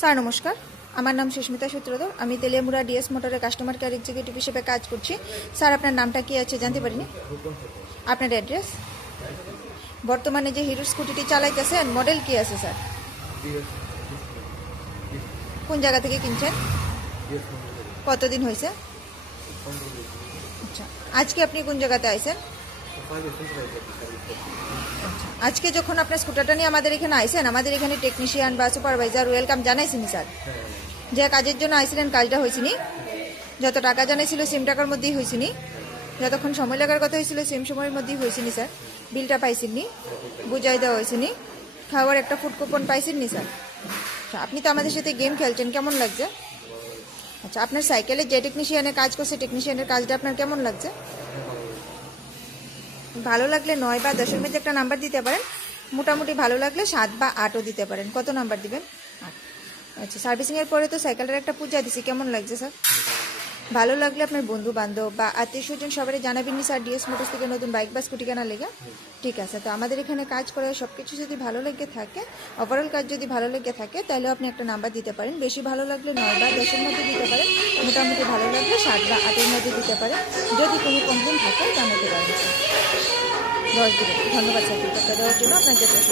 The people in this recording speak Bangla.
স্যার নমস্কার, আমার নাম সুস্মিতা সূত্রধর। আমি তেলিয়ামুড়া ডিএস মোটরের কাস্টমার কেয়ার এক্সিকিউটিভ হিসেবে কাজ করছি। স্যার আপনার নামটা কি আছে জানতে পারিনি? আপনার অ্যাড্রেস? বর্তমানে যে হিরো স্কুটিটি চালাইতেছেন মডেল কি আছে স্যার? কোন জায়গা থেকে কিনছেন? কতদিন হয়েছে? আচ্ছা, আজকে আপনি কোন জায়গাতে আইছেন? আজকে যখন আপনার স্কুটারটা নিয়ে আমাদের এখানে আইছেন, আমাদের এখানে টেকনিশিয়ান বা সুপারভাইজার ওয়েলকাম জানাইছিনি স্যার? যে কাজের জন্য আইছিলেন কাজটা হয়েছিনি? যত টাকা জানাইছিল সেম টাকার মধ্যেই হয়েছিনি? যতক্ষণ সময় লাগার কথা হয়েছিল সেম সময়ের মধ্যেই হয়েছিনি স্যার? বিলটা পাইছেননি? বুঝাই দেওয়া হয়েছিনি? খাওয়ার একটা ফুড কুপন পাইছেননি স্যার? আচ্ছা, আপনি তো আমাদের সাথে গেম খেলছেন, কেমন লাগছে? আচ্ছা, আপনার সাইকেলে যে টেকনিশিয়ানের কাজ করছে টেকনিশিয়ানের কাজটা আপনার কেমন লাগছে? ভালো লাগলে 9 বা 10-এর মধ্যে একটা নাম্বার দিতে পারেন। মোটামুটি ভালো লাগলে 7 বা 8ও দিতে পারেন। কত নাম্বার দিবেন? 8। আচ্ছা, সার্ভিসিংয়ের পরে তো সাইকেলটার একটা পূজা দিছি, কেমন লাগছে স্যার? ভালো লাগলে আপনার বন্ধু বান্ধব বা আত্মীয় স্বজন সবাই জানাবেননি স্যার ডিএস মোটরস থেকে নতুন বাইক বা স্কুটি কেনার লেগে? ঠিক আছে, তো আমাদের এখানে কাজ করে সব কিছু যদি ভালো লেগে থাকে, ওভারঅল কাজ যদি ভালো লেগে থাকে, তাহলে আপনি একটা নাম্বার দিতে পারেন। বেশি ভালো লাগলে 9 বা 10-এর মধ্যে দিতে পারেন। মোটামুটি ভালো লাগলে 7 বা 8-এর মধ্যে দিতে পারেন। যদি কোনো কমপ্লেন থাকে জানাতে পারেন স্যার। 10 দিবেন। ধন্যবাদ স্যার, ফিডব্যাকটা দেওয়ার জন্য। আপনার যথেষ্ট